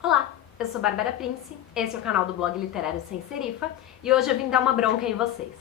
Olá, eu sou Bárbara Prince, esse é o canal do blog literário Sem Serifa e hoje eu vim dar uma bronca em vocês.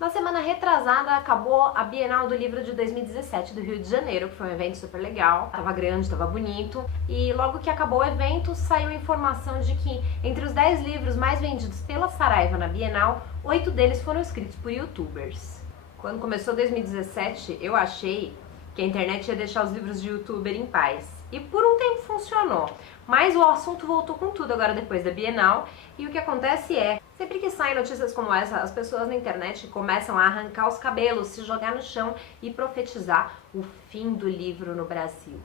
Na semana retrasada acabou a Bienal do Livro de 2017 do Rio de Janeiro, que foi um evento super legal, tava grande, tava bonito, e logo que acabou o evento saiu a informação de que entre os 10 livros mais vendidos pela Saraiva na Bienal, 8 deles foram escritos por youtubers. Quando começou 2017, eu achei que a internet ia deixar os livros de youtuber em paz. E por um tempo funcionou, mas o assunto voltou com tudo agora depois da Bienal, e o que acontece é, sempre que saem notícias como essa, as pessoas na internet começam a arrancar os cabelos, se jogar no chão e profetizar o fim do livro no Brasil.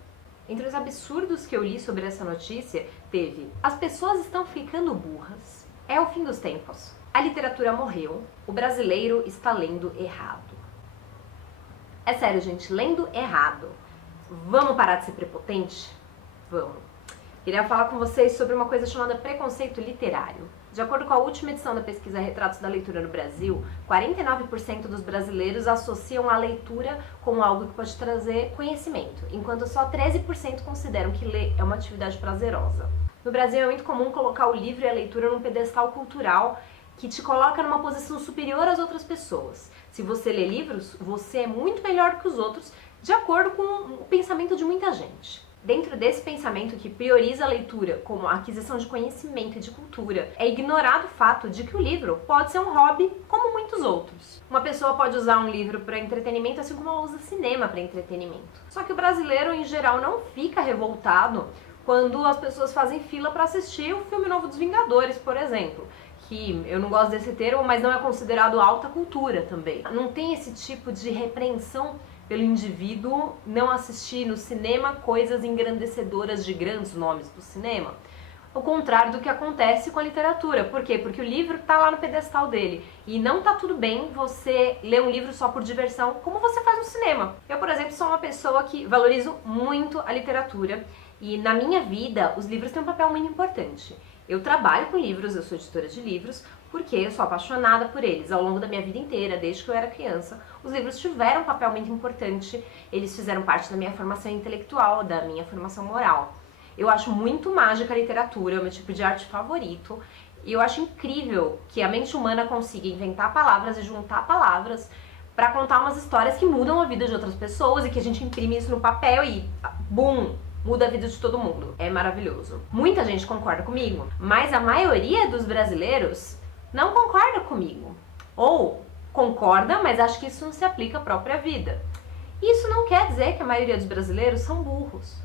Entre os absurdos que eu li sobre essa notícia, teve: as pessoas estão ficando burras, é o fim dos tempos, a literatura morreu, o brasileiro está lendo errado. É sério, gente, lendo errado. Vamos parar de ser prepotente? Vamos. Queria falar com vocês sobre uma coisa chamada preconceito literário. De acordo com a última edição da pesquisa Retratos da Leitura no Brasil, 49% dos brasileiros associam a leitura como algo que pode trazer conhecimento, enquanto só 13% consideram que ler é uma atividade prazerosa. No Brasil é muito comum colocar o livro e a leitura num pedestal cultural que te coloca numa posição superior às outras pessoas. Se você lê livros, você é muito melhor que os outros, de acordo com o pensamento de muita gente. Dentro desse pensamento que prioriza a leitura como a aquisição de conhecimento e de cultura, é ignorado o fato de que o livro pode ser um hobby como muitos outros. Uma pessoa pode usar um livro para entretenimento assim como ela usa cinema para entretenimento. Só que o brasileiro, em geral, não fica revoltado quando as pessoas fazem fila para assistir o filme novo dos Vingadores, por exemplo. Que eu não gosto desse termo, mas não é considerado alta cultura também. Não tem esse tipo de repreensão pelo indivíduo não assistir no cinema coisas engrandecedoras de grandes nomes do cinema. O contrário do que acontece com a literatura. Por quê? Porque o livro tá lá no pedestal dele. E não tá tudo bem você ler um livro só por diversão, como você faz no cinema. Eu, por exemplo, sou uma pessoa que valorizo muito a literatura. E na minha vida, os livros têm um papel muito importante. Eu trabalho com livros, eu sou editora de livros, porque eu sou apaixonada por eles. Ao longo da minha vida inteira, desde que eu era criança, os livros tiveram um papel muito importante, eles fizeram parte da minha formação intelectual, da minha formação moral. Eu acho muito mágica a literatura, é o meu tipo de arte favorito, e eu acho incrível que a mente humana consiga inventar palavras e juntar palavras para contar umas histórias que mudam a vida de outras pessoas e que a gente imprime isso no papel e bum! Muda a vida de todo mundo. É maravilhoso. Muita gente concorda comigo, mas a maioria dos brasileiros não concorda comigo. Ou concorda, mas acha que isso não se aplica à própria vida. Isso não quer dizer que a maioria dos brasileiros são burros.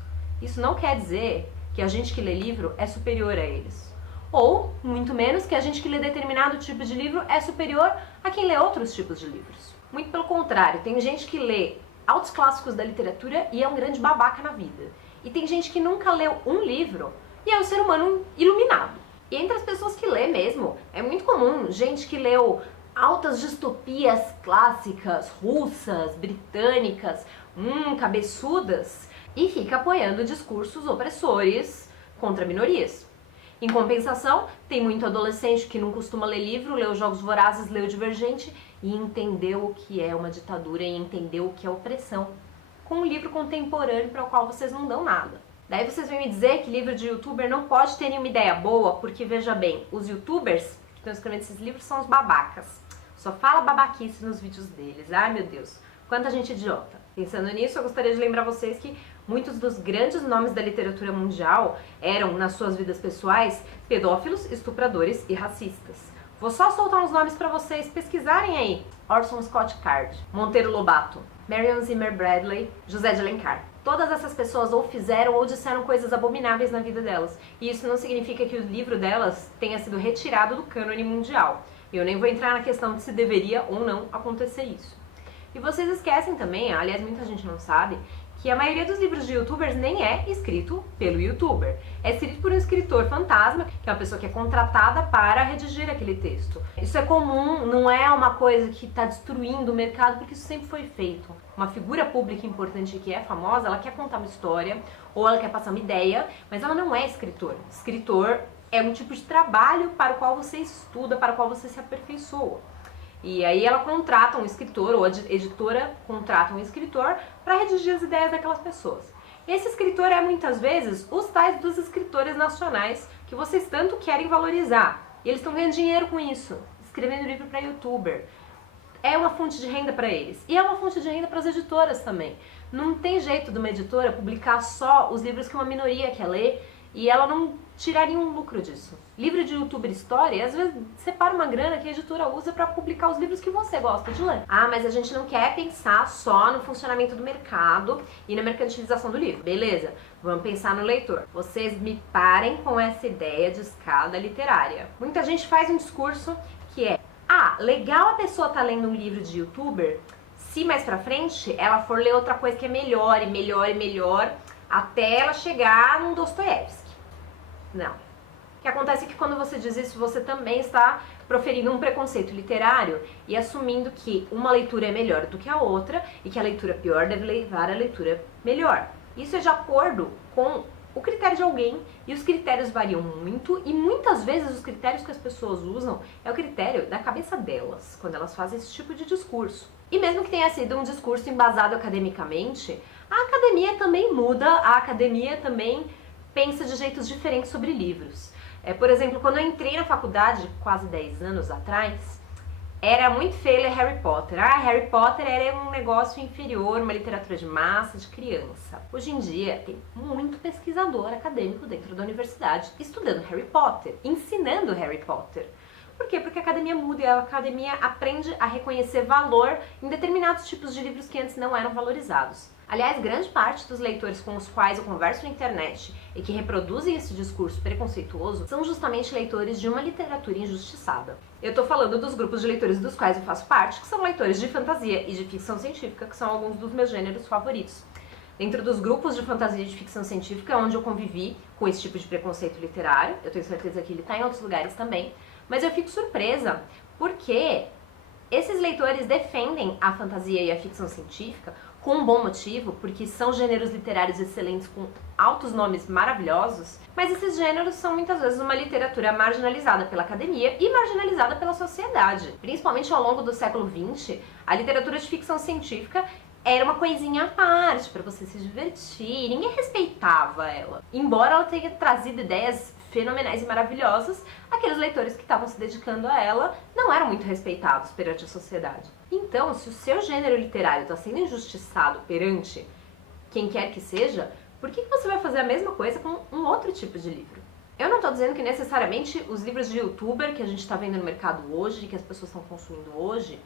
Isso não quer dizer que a gente que lê livro é superior a eles. Ou, muito menos, que a gente que lê determinado tipo de livro é superior a quem lê outros tipos de livros. Muito pelo contrário, tem gente que lê altos clássicos da literatura e é um grande babaca na vida. E tem gente que nunca leu um livro e é um ser humano iluminado. E entre as pessoas que lê mesmo, é muito comum gente que leu altas distopias clássicas, russas, britânicas, cabeçudas, e fica apoiando discursos opressores contra minorias. Em compensação, tem muito adolescente que não costuma ler livro, leu Jogos Vorazes, leu Divergente e entendeu o que é uma ditadura e entendeu o que é opressão, com um livro contemporâneo para o qual vocês não dão nada. Daí vocês vêm me dizer que livro de youtuber não pode ter nenhuma ideia boa, porque veja bem, os youtubers que estão escrevendo esses livros são os babacas. Só fala babaquice nos vídeos deles. Ai meu Deus, quanta gente idiota. Pensando nisso, eu gostaria de lembrar vocês que muitos dos grandes nomes da literatura mundial eram, nas suas vidas pessoais, pedófilos, estupradores e racistas. Vou só soltar uns nomes para vocês pesquisarem aí. Orson Scott Card, Monteiro Lobato, Marion Zimmer Bradley, José de Alencar. Todas essas pessoas ou fizeram ou disseram coisas abomináveis na vida delas. E isso não significa que o livro delas tenha sido retirado do cânone mundial. Eu nem vou entrar na questão de se deveria ou não acontecer isso. E vocês esquecem também, aliás muita gente não sabe, que a maioria dos livros de youtubers nem é escrito pelo youtuber. É escrito por um escritor fantasma, que é uma pessoa que é contratada para redigir aquele texto. Isso é comum, não é uma coisa que está destruindo o mercado, porque isso sempre foi feito. Uma figura pública importante que é famosa, ela quer contar uma história, ou ela quer passar uma ideia, mas ela não é escritor. Escritor é um tipo de trabalho para o qual você estuda, para o qual você se aperfeiçoa. E aí ela contrata um escritor, ou a editora contrata um escritor para redigir as ideias daquelas pessoas. Esse escritor é muitas vezes os tais dos escritores nacionais que vocês tanto querem valorizar. E eles estão ganhando dinheiro com isso, escrevendo livro para youtuber. É uma fonte de renda para eles. E é uma fonte de renda para as editoras também. Não tem jeito de uma editora publicar só os livros que uma minoria quer ler e ela não tirar nenhum lucro disso. Livro de youtuber história, às vezes separa uma grana que a editora usa para publicar os livros que você gosta de ler. Ah, mas a gente não quer pensar só no funcionamento do mercado e na mercantilização do livro. Beleza, vamos pensar no leitor. Vocês me parem com essa ideia de escada literária. Muita gente faz um discurso que é: ah, legal a pessoa tá lendo um livro de youtuber, se mais pra frente ela for ler outra coisa que é melhor e melhor e melhor, até ela chegar num Dostoiévski. Não. O que acontece é que quando você diz isso, você também está proferindo um preconceito literário e assumindo que uma leitura é melhor do que a outra e que a leitura pior deve levar a leitura melhor. Isso é de acordo com o critério de alguém, e os critérios variam muito, e muitas vezes os critérios que as pessoas usam é o critério da cabeça delas, quando elas fazem esse tipo de discurso. E mesmo que tenha sido um discurso embasado academicamente, a academia também muda, a academia também pensa de jeitos diferentes sobre livros. Por exemplo, quando eu entrei na faculdade, quase 10 anos atrás, era muito feio ler Harry Potter. Ah, Harry Potter era um negócio inferior, uma literatura de massa, de criança. Hoje em dia, tem muito pesquisador acadêmico dentro da universidade estudando Harry Potter, ensinando Harry Potter. Por quê? Porque a academia muda e a academia aprende a reconhecer valor em determinados tipos de livros que antes não eram valorizados. Aliás, grande parte dos leitores com os quais eu converso na internet e que reproduzem esse discurso preconceituoso são justamente leitores de uma literatura injustiçada. Eu tô falando dos grupos de leitores dos quais eu faço parte, que são leitores de fantasia e de ficção científica, que são alguns dos meus gêneros favoritos. Dentro dos grupos de fantasia e de ficção científica, onde eu convivi com esse tipo de preconceito literário, eu tenho certeza que ele tá em outros lugares também, mas eu fico surpresa porque esses leitores defendem a fantasia e a ficção científica com um bom motivo, porque são gêneros literários excelentes com altos nomes maravilhosos, mas esses gêneros são muitas vezes uma literatura marginalizada pela academia e marginalizada pela sociedade. Principalmente ao longo do século XX, a literatura de ficção científica era uma coisinha à parte, para você se divertir, ninguém respeitava ela. Embora ela tenha trazido ideias fenomenais e maravilhosas, aqueles leitores que estavam se dedicando a ela não eram muito respeitados perante a sociedade. Então, se o seu gênero literário está sendo injustiçado perante quem quer que seja, por que você vai fazer a mesma coisa com um outro tipo de livro? Eu não estou dizendo que necessariamente os livros de youtuber que a gente está vendo no mercado hoje, que as pessoas estão consumindo hoje,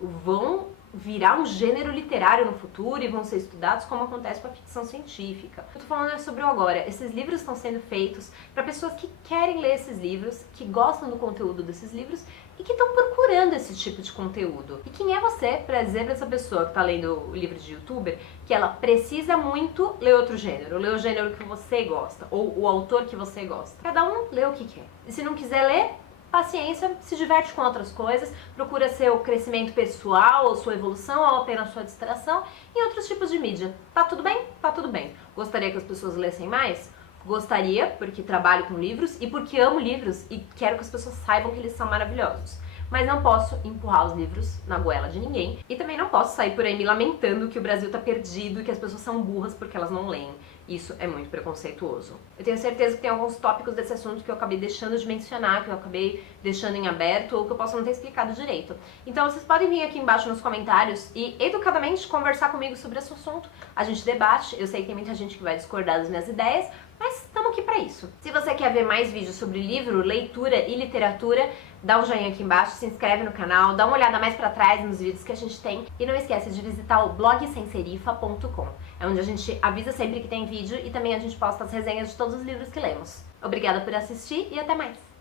vão virar um gênero literário no futuro e vão ser estudados como acontece com a ficção científica. Eu tô falando sobre o agora. Esses livros estão sendo feitos para pessoas que querem ler esses livros, que gostam do conteúdo desses livros e que estão procurando esse tipo de conteúdo. E quem é você para dizer pra essa pessoa que tá lendo o livro de youtuber que ela precisa muito ler outro gênero, ler o gênero que você gosta ou o autor que você gosta? Cada um lê o que quer. E se não quiser ler, paciência, se diverte com outras coisas, procura seu crescimento pessoal, ou sua evolução, ou apenas sua distração em outros tipos de mídia. Tá tudo bem? Tá tudo bem. Gostaria que as pessoas lessem mais? Gostaria, porque trabalho com livros e porque amo livros e quero que as pessoas saibam que eles são maravilhosos. Mas não posso empurrar os livros na goela de ninguém e também não posso sair por aí me lamentando que o Brasil tá perdido e que as pessoas são burras porque elas não leem. Isso é muito preconceituoso. Eu tenho certeza que tem alguns tópicos desse assunto que eu acabei deixando de mencionar, que eu acabei deixando em aberto ou que eu posso não ter explicado direito. Então vocês podem vir aqui embaixo nos comentários e educadamente conversar comigo sobre esse assunto. A gente debate, eu sei que tem muita gente que vai discordar das minhas ideias, mas estamos aqui pra isso. Se você quer ver mais vídeos sobre livro, leitura e literatura, dá um joinha aqui embaixo, se inscreve no canal, dá uma olhada mais pra trás nos vídeos que a gente tem e não esquece de visitar o blogsemserifa.com. É onde a gente avisa sempre que tem vídeo e também a gente posta as resenhas de todos os livros que lemos. Obrigada por assistir e até mais!